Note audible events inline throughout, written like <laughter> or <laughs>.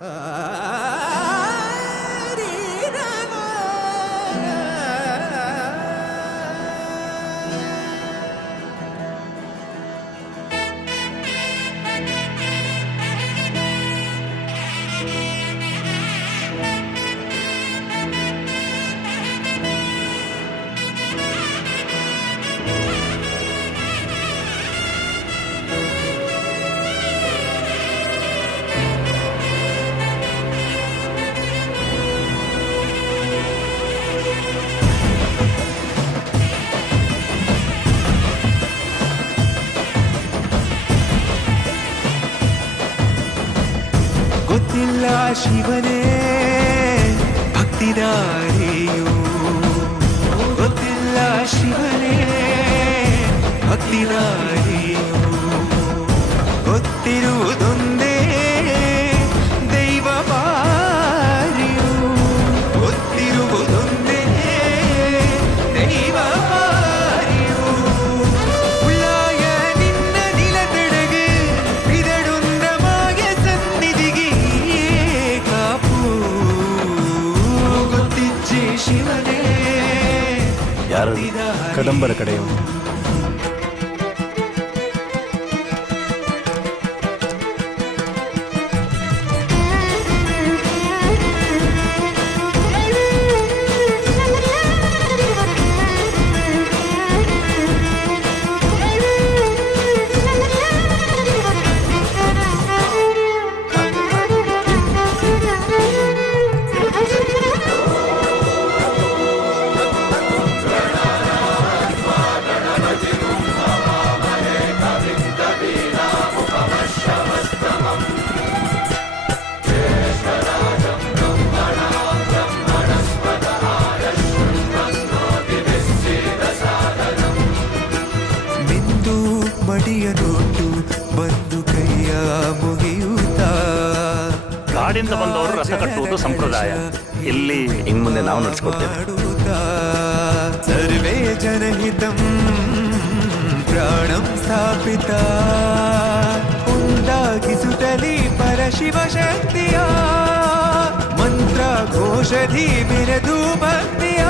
呃 <laughs> ശിവനെ ഭക്തിതാരേയോ ഭക്തില്ല ശിവനെ ഭക്തിതാര கடம்பர கடையம் ನಾವು ನಡೆಸ್ಕೊಡ್ತೇವೆ ಸರ್ವೇ ಜನಹಿತ ಪ್ರಾಣಂ ಸ್ಥಾಪಿತ ಉಂದಾಗಿಸುತ್ತಲಿ ಪರಶಿವಶಕ್ತಿಯ ಮಂತ್ರ ಘೋಷಧಿ ಬಿರದು ಭಕ್ತಿಯ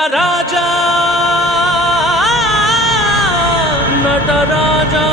నటరాజా నటరాజా.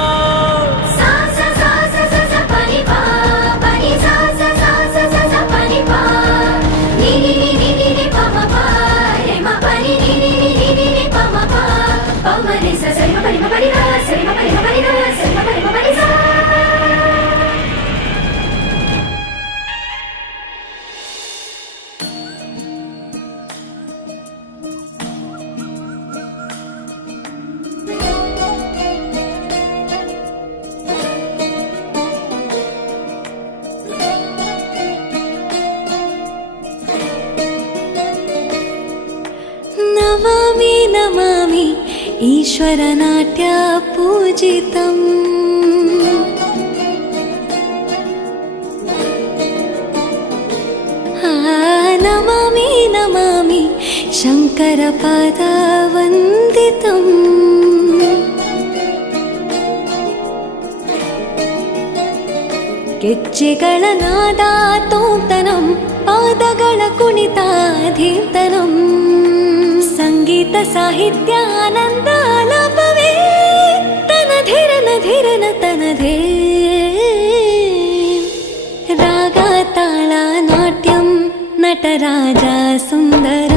शङ्करपादवन्दितम्। किच्चिगनादातोतनं पादगणकुणिताधीतनम्। सङ्गीतसाहित्यानन्दालपवे तनधिरलधिरल तन तनधे। रागाताळानाट्यं नटराजा सुन्दर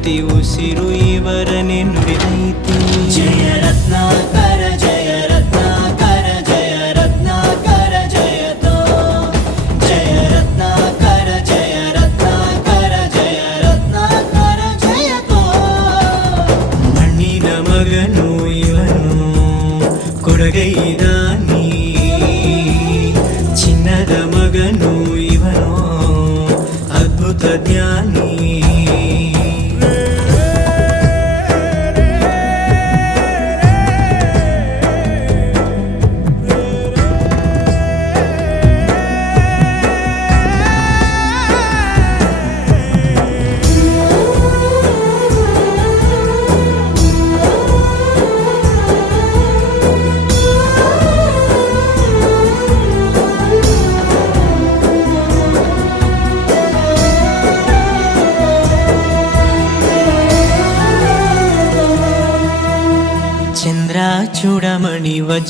ಪ್ರತಿ ಉಸಿರು ಇವರನೆ ನುಡಿದೈತೆ ಜಯ ರತ್ನಾಕರ ಜಯ ರತ್ನಾಕರ ಜಯ ರತ್ನಾಕರ ಜಯತೋ ಜಯ ರತ್ನಾಕರ ಜಯ ರತ್ನಾಕರ ಜಯ ರತ್ನಾಕರ ಜಯತೋ ಮಣ್ಣಿನ ಮಗನು ಇವನು ಕೊಡಗೈದಾನಿ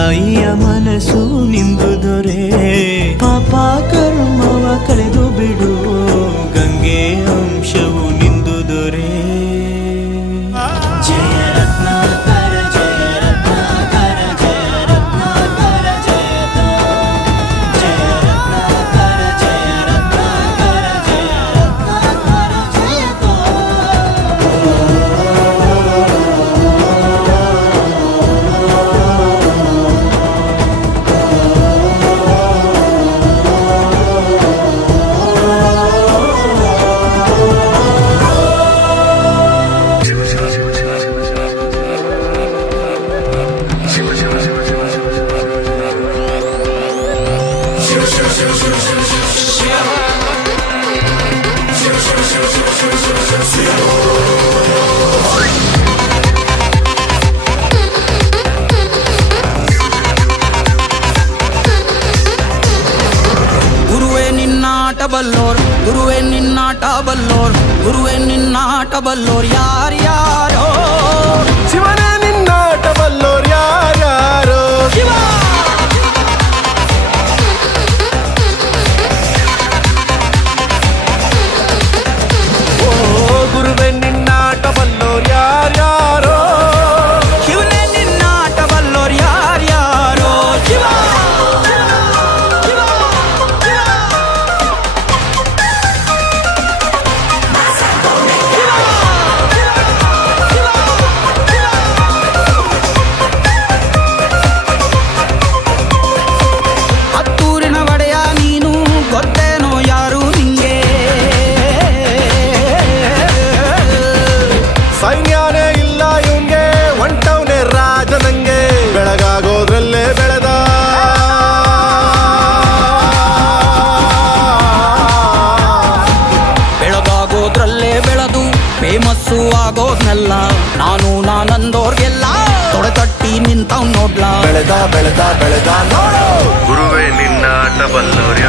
ತಾಯಿಯ ಮನಸ್ಸು ನಿಂದು ದೊರೆ ಪಾಪ ಕರ್ಮವ ಕಳೆದು ಬಿಡು. ಗಂಗೆ ಅಂಶವು நின்னாட்ட வல்லோர் குருவே நின்னாட்ட வல்லோர் குருவே நின்னாட்ட வல்லோர் யார் யாரோ? சிவனே நின்னாட்ட வல்லோர் ತಾವ್ ನೋಡ್ಲಾ ಬೆಳೆದ ಬೆಳೆದ ಬೆಳೆದ ನೋಡು. ಗುರುವೇ ನಿನ್ನ ಆಟ ಬಲ್ಲೋರ್ಯ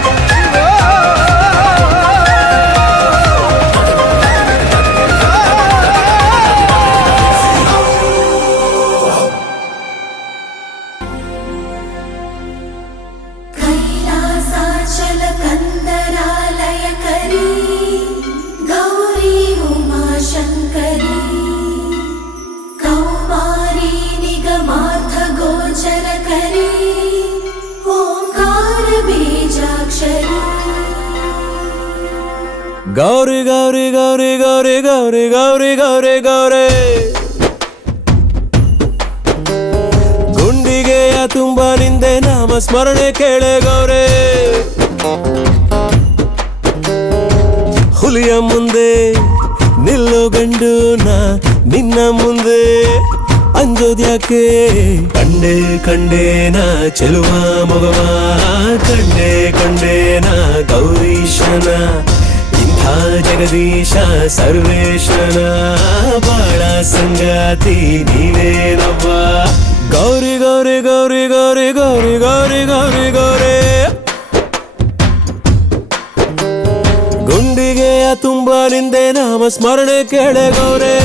ಗೌರಿ ಗೌರಿ ಗೌರಿ ಗೌರಿ ಗೌರಿ ಗೌರಿ ಗೌರಿ ಗೌರಿ. ಗುಂಡಿಗೆಯ ತುಂಬ ನಿಂದೆ ನಾಮ ಸ್ಮರಣೆ ಕೇಳೆ ಗೌರೇ. ಹುಲಿಯ ಮುಂದೆ ನಿಲ್ಲೋ ಗಂಡು ನಾ ನಿನ್ನ ಮುಂದೆ. ಅಂಜೋದ್ಯಾಕೆ ಕಂಡೆ ಕಂಡೇನ ಚೆಲುವ ಮಗವ. ಕಂಡೆ ಕಂಡೇನ ಗೌರೀಶನ ಇಂಥ ಜಗದೀಶ ಸರ್ವೇಶನ ಬಾಳ ಸಂಗಾತಿ ನೀನೇನವ್ವ ಗೌರಿ ಗೌರಿ ಗೌರಿ ಗೌರಿ ಗೌರಿ ಗೌರಿ ಗೌರಿ ಗೌರಿ. ಗುಂಡಿಗೆಯ ತುಂಬ ನಿಂದೆ ನಾಮ ಸ್ಮರಣೆ ಕೇಳೆ ಗೌರೇ.